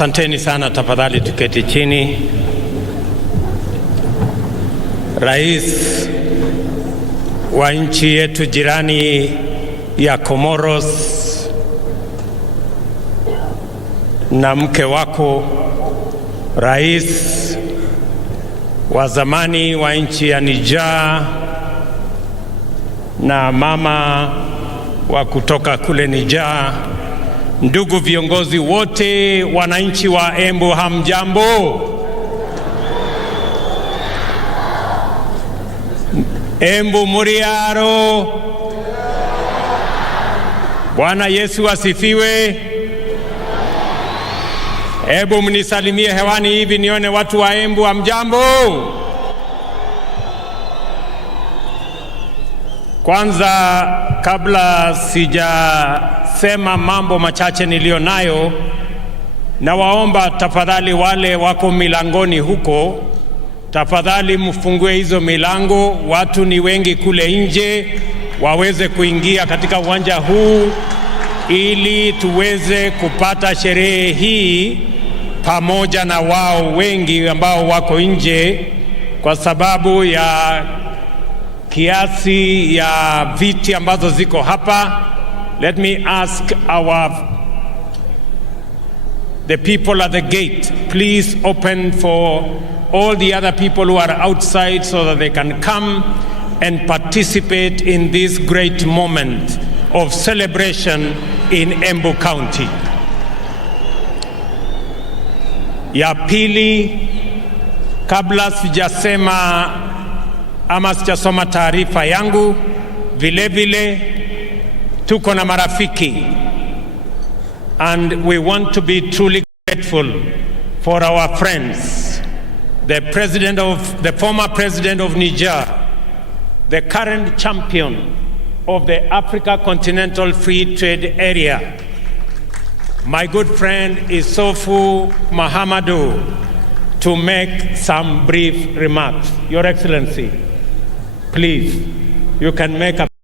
Asanteni sana, tafadhali tuketi chini. Rais wa nchi yetu jirani ya Comoros na mke wako, rais wa zamani wa nchi ya Niger na mama wa kutoka kule Niger, ndugu viongozi wote, wananchi wa Embu, hamjambo? Embu muriaro. Bwana Yesu asifiwe. Hebu mnisalimie hewani hivi nione watu wa Embu, hamjambo? Kwanza, kabla sijasema mambo machache nilio nayo, na waomba tafadhali wale wako milangoni huko, tafadhali mfungue hizo milango, watu ni wengi kule nje, waweze kuingia katika uwanja huu ili tuweze kupata sherehe hii pamoja na wao wengi ambao wako nje kwa sababu ya kiasi ya viti ambazo ziko hapa. Let me ask the people at the gate, please open for all the other people who are outside so that they can come and participate in this great moment of celebration in Embu County. Ya pili, kabla sijasema ama sijasoma taarifa yangu, vile tuko na marafiki, and we want to be truly grateful for our friends, the former president of Niger, the current champion of the Africa Continental Free Trade Area, my good friend Isofu Mahamadou, to make some brief remarks. Your Excellency, please, you can make a